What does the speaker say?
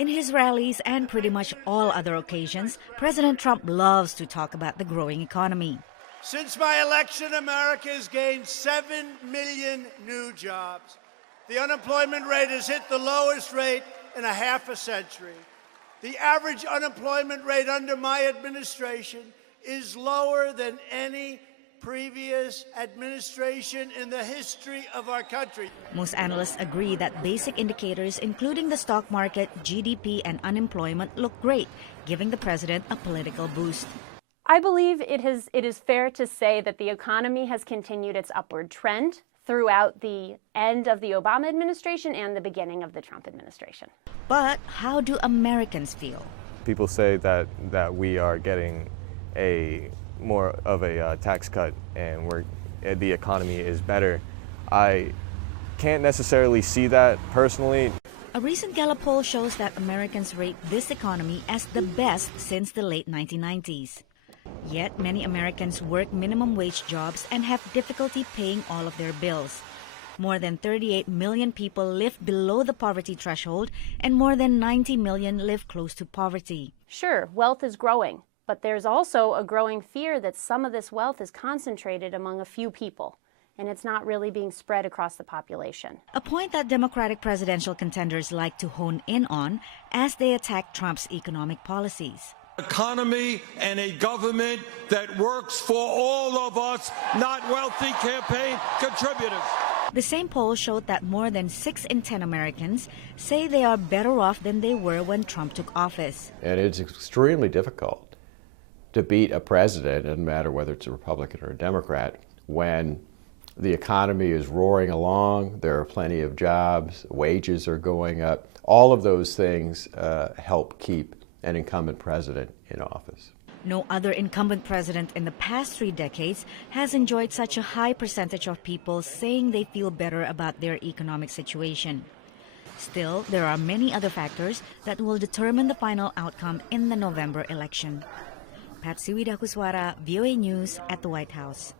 In his rallies and pretty much all other occasions, President Trump loves to talk about the growing economy. Since my election, America has gained 7 million new jobs. The unemployment rate has hit the lowest rate in a half a century. The average unemployment rate under my administration is lower than any previous administration in the history of our country. Most analysts agree that basic indicators, including the stock market, GDP, and unemployment, look great, giving the president a political boost. I believe it is fair to say that the economy has continued its upward trend throughout the end of the Obama administration and the beginning of the Trump administration. But how do Americans feel? People say that we are getting more of a tax cut and the economy is better. I can't necessarily see that personally. A recent Gallup poll shows that Americans rate this economy as the best since the late 1990s. Yet many Americans work minimum wage jobs and have difficulty paying all of their bills. More than 38 million people live below the poverty threshold, and more than 90 million live close to poverty. Sure, wealth is growing, but there's also a growing fear that some of this wealth is concentrated among a few people, and it's not really being spread across the population. A point that Democratic presidential contenders like to hone in on as they attack Trump's economic policies. Economy and a government that works for all of us, not wealthy campaign contributors. The same poll showed that more than 6 in 10 Americans say they are better off than they were when Trump took office. And it's extremely difficult to beat a president, no matter whether it's a Republican or a Democrat, when the economy is roaring along, there are plenty of jobs, wages are going up. All of those things help keep an incumbent president in office. No other incumbent president in the past 3 decades has enjoyed such a high percentage of people saying they feel better about their economic situation. Still, there are many other factors that will determine the final outcome in the November election. Patsy Widakuswara, VOA News at the White House.